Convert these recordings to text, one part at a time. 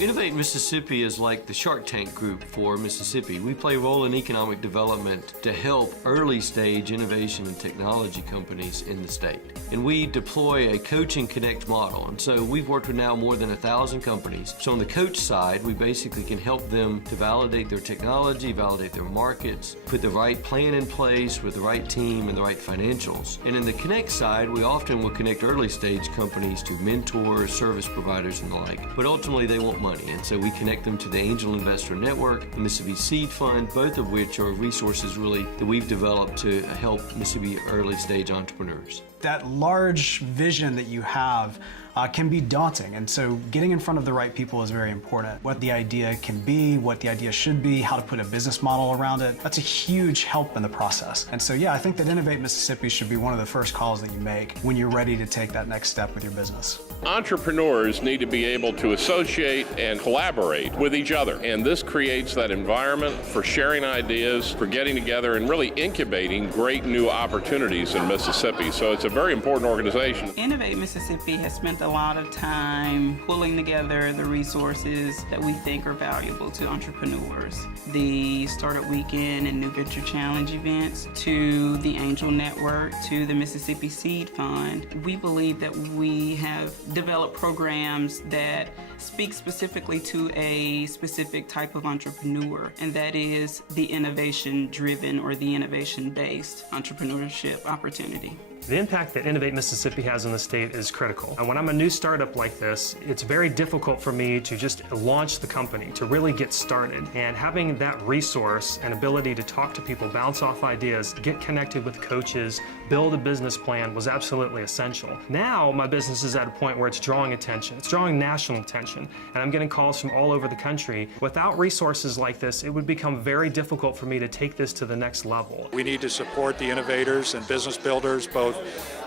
Innovate Mississippi is like the Shark Tank group for Mississippi. We play a role in economic development to help early stage innovation and technology companies in the state. And we deploy a coach and connect model. And so we've worked with now more than 1,000 companies. So on the coach side, we basically can help them to validate their technology, validate their markets, put the right plan in place with the right team and the right financials. And in the connect side, we often will connect early stage companies to mentors, service providers, and the like. But ultimately, they want money. And so we connect them to the Angel Investor Network, the Mississippi Seed Fund, both of which are resources really that we've developed to help Mississippi early stage entrepreneurs. That large vision that you have can be daunting, and so getting in front of the right people is very important. What the idea can be, what the idea should be, how to put a business model around it, that's a huge help in the process. And so yeah, I think that Innovate Mississippi should be one of the first calls that you make when you're ready to take that next step with your business. Entrepreneurs need to be able to associate and collaborate with each other, and this creates that environment for sharing ideas, for getting together and really incubating great new opportunities in Mississippi. So it's a very important organization. Innovate Mississippi has spent a lot of time pulling together the resources that we think are valuable to entrepreneurs. The Startup Weekend and New Venture Challenge events, to the Angel Network, to the Mississippi Seed Fund. We believe that we have developed programs that speak specifically to a specific type of entrepreneur, and that is the innovation-driven or the innovation-based entrepreneurship opportunity. The impact that Innovate Mississippi has in the state is critical. And when I'm a new startup like this, it's very difficult for me to just launch the company, to really get started. And having that resource and ability to talk to people, bounce off ideas, get connected with coaches, build a business plan was absolutely essential. Now my business is at a point where it's drawing attention. It's drawing national attention. And I'm getting calls from all over the country. Without resources like this, it would become very difficult for me to take this to the next level. We need to support the innovators and business builders, both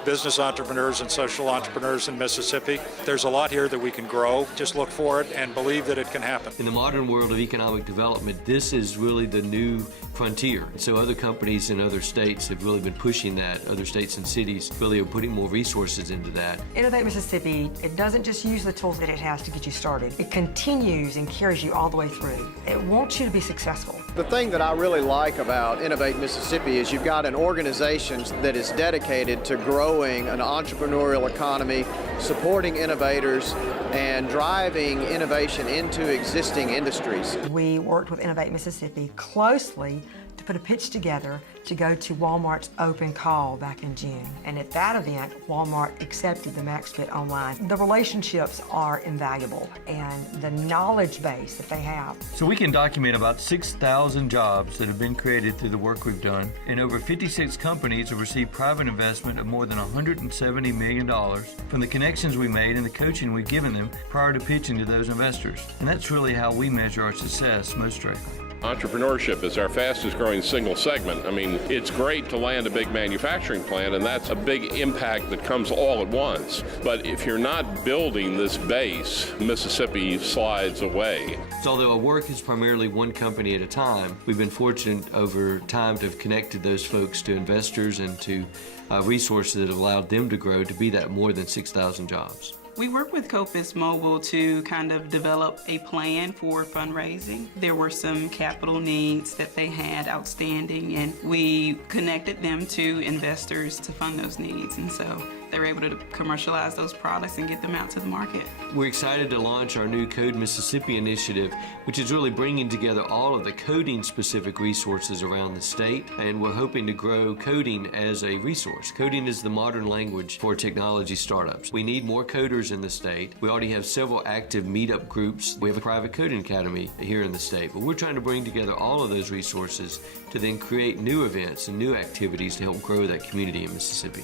business entrepreneurs and social entrepreneurs in Mississippi. There's a lot here that we can grow. Just look for it and believe that it can happen. In the modern world of economic development, this is really the new frontier. So other companies in other states have really been pushing that. Other states and cities really are putting more resources into that. Innovate Mississippi, it doesn't just use the tools that it has to get you started. It continues and carries you all the way through. It wants you to be successful. The thing that I really like about Innovate Mississippi is you've got an organization that is dedicated to growing an entrepreneurial economy, supporting innovators, and driving innovation into existing industries. We worked with Innovate Mississippi closely to put a pitch together to go to Walmart's open call back in June. And at that event, Walmart accepted the MaxFit Online. The relationships are invaluable, and the knowledge base that they have. So we can document about 6,000 jobs that have been created through the work we've done, and over 56 companies have received private investment of more than $170 million from the connections we made and the coaching we've given them prior to pitching to those investors. And that's really how we measure our success most directly. Entrepreneurship is our fastest growing single segment. I mean, it's great to land a big manufacturing plant, and that's a big impact that comes all at once. But if you're not building this base, Mississippi slides away. So although our work is primarily one company at a time, we've been fortunate over time to have connected those folks to investors and to resources that have allowed them to grow to be that more than 6,000 jobs. We worked with Copus Mobile to kind of develop a plan for fundraising. There were some capital needs that they had outstanding, and we connected them to investors to fund those needs. And so they were able to commercialize those products and get them out to the market. We're excited to launch our new Code Mississippi initiative, which is really bringing together all of the coding-specific resources around the state, and we're hoping to grow coding as a resource. Coding is the modern language for technology startups. We need more coders in the state. We already have several active meetup groups. We have a private coding academy here in the state, but we're trying to bring together all of those resources to then create new events and new activities to help grow that community in Mississippi.